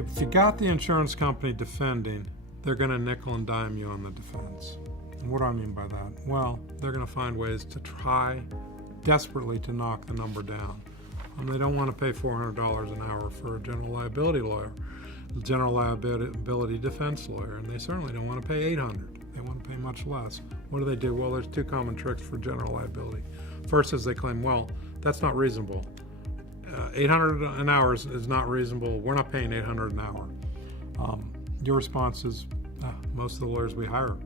if you got the insurance company defending, they're going to nickel and dime you on the defense. And what do I mean by that? Well, they're going to find ways to try desperately to knock the number down. They don't want to pay $400 an hour for a general liability lawyer, general liability defense lawyer, and they certainly don't want to pay $800. They want to pay much less. What do? Well, there's two common tricks for general liability. First is they claim, well, that's not reasonable. $800 an hour is not reasonable. We're not paying $800 an hour. Your response is, most of the lawyers we hire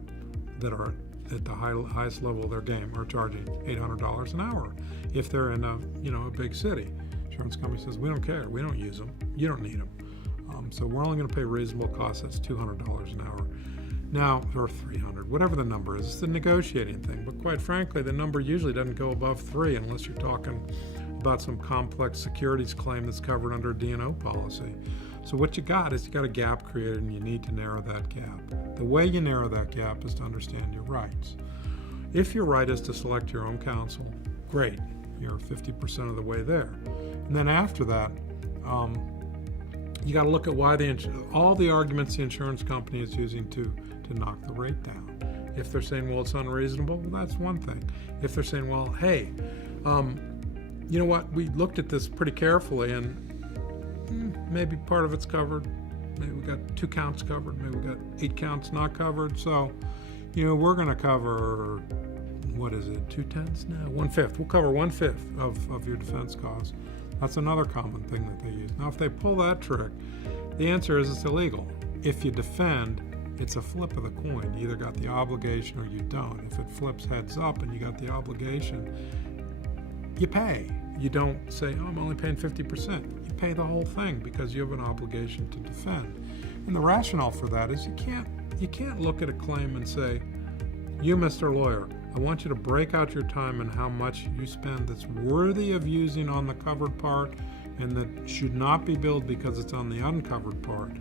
that are at the highest level of their game are charging $800 an hour if they're in a big city. Insurance company says, we don't care. We don't use them. You don't need them. So we're only going to pay reasonable costs. That's $200 an hour. Now, or $300, whatever the number is. It's the negotiating thing. But quite frankly, the number usually doesn't go above $3 unless you're talking about some complex securities claim that's covered under a D&O policy. So what you got is you got a gap created, and you need to narrow that gap. The way you narrow that gap is to understand your rights. If your right is to select your own counsel, great. You're 50% of the way there. And then after that, you got to look at why all the arguments the insurance company is using to knock the rate down. If they're saying, well, it's unreasonable, well, that's one thing. If they're saying, well, hey, you know what, we looked at this pretty carefully, and maybe part of it's covered. Maybe we got 2 counts covered. Maybe we got 8 counts not covered. So, we're going to cover, 2/10 now? 1/5. We'll cover 1/5 of your defense costs. That's another common thing that they use. Now, if they pull that trick, the answer is it's illegal. If you defend, it's a flip of the coin. You either got the obligation or you don't. If it flips heads up and you got the obligation, you pay. You don't say, oh, I'm only paying 50%. You pay the whole thing because you have an obligation to defend. And the rationale for that is you can't look at a claim and say, you, Mr. Lawyer, I want you to break out your time and how much you spend that's worthy of using on the covered part and that should not be billed because it's on the uncovered part.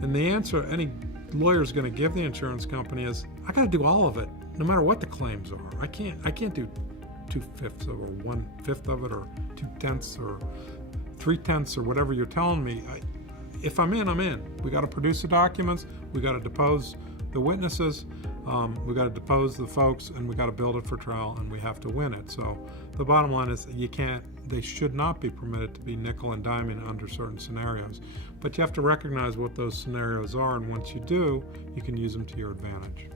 And the answer any lawyer is going to give the insurance company is, I got to do all of it, no matter what the claims are. I can't do 2/5 of it or 1/5 of it or 2/10 or 3/10 or whatever you're telling me. If I'm in, I'm in. We got to produce the documents. We got to depose the witnesses. We got to depose the folks, and we got to build it for trial, and we have to win it. So the bottom line is they should not be permitted to be nickel and diming under certain scenarios. But you have to recognize what those scenarios are, and once you do, you can use them to your advantage.